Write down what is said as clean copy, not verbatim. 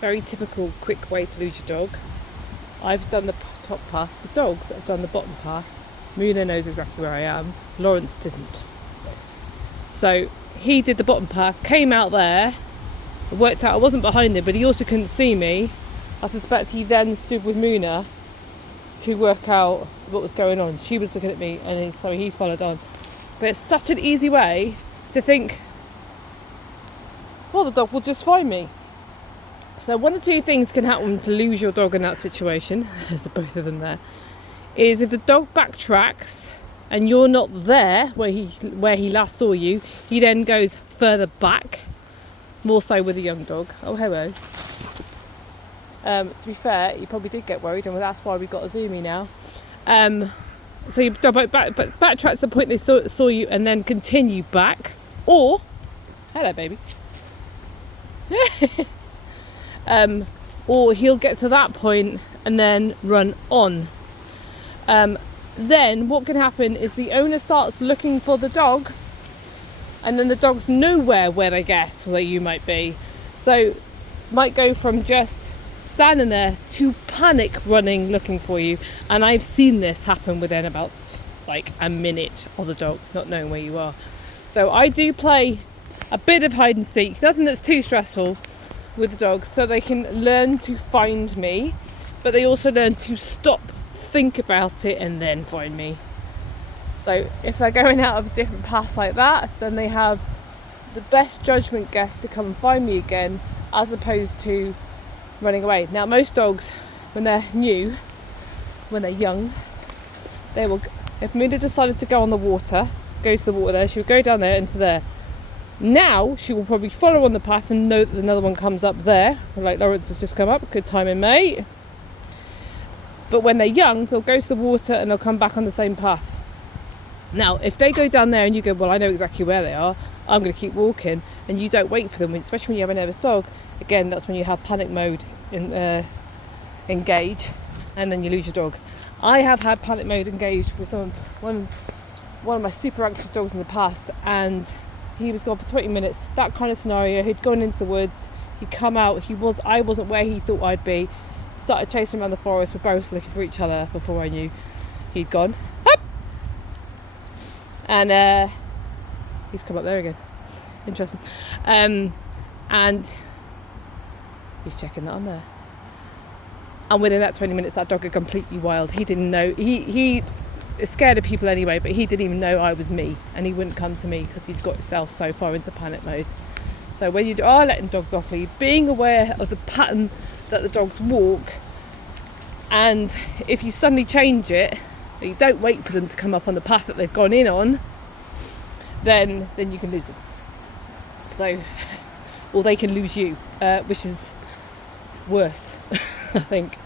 very typical quick way to lose your dog. I've done the top path. The dogs have done the bottom path. Muna knows exactly where I am. Lawrence didn't. So he did the bottom path, came out there, worked out I wasn't behind him, but he also couldn't see me. I suspect he then stood with Muna to work out what was going on. She was looking at me, and so he followed on. But it's such an easy way to think, well, the dog will just find me. So one of two things can happen to lose your dog in that situation, there's both of them there, is if the dog backtracks and you're not there where he last saw you, he then goes further back, more so with a young dog. Oh, hello. To be fair, you probably did get worried, and that's why we've got a Zoomy now. So you backtrack to the point they saw you and then continue back. Or, hello baby. Or he'll get to that point and then run on. Then what can happen is the owner starts looking for the dog, and then the dog's nowhere where they guess where you might be. So might go from just standing there to panic running looking for you. And I've seen this happen within about like a minute of the dog not knowing where you are. So I do play a bit of hide and seek, nothing that's too stressful with the dogs, so they can learn to find me, but they also learn to stop, think about it, and then find me. So if they're going out of different paths like that, then they have the best judgment guess to come and find me again, as opposed to running away. Now most dogs, when they're new, when they're young, they will, if Muna decided to go on the water, go to the water there, she would go down there into there. Now she will probably follow on the path and know that another one comes up there, like Lawrence has just come up. Good timing, mate. But when they're young, they'll go to the water and they'll come back on the same path. Now if they go down there and you go, well, I know exactly where they are, I'm going to keep walking, and you don't wait for them, especially when you have a nervous dog, again, that's when you have panic mode engage, and then you lose your dog. I have had panic mode engaged with one of my super anxious dogs in the past, and he was gone for 20 minutes. That kind of scenario. He'd gone into the woods, he'd come out, I wasn't where he thought I'd be, started chasing around the forest. We're both looking for each other before I knew he'd gone. Hup! And he's come up there again. Interesting. And he's checking that I'm there. And within that 20 minutes, that dog had completely wild. He didn't know. He is scared of people anyway, but he didn't even know I was me, and he wouldn't come to me because he'd got himself so far into panic mode. So when you are letting dogs off lead, being aware of the pattern that the dogs walk, and if you suddenly change it, you don't wait for them to come up on the path that they've gone in on, then you can lose them. So, or they can lose you, which is worse, I think.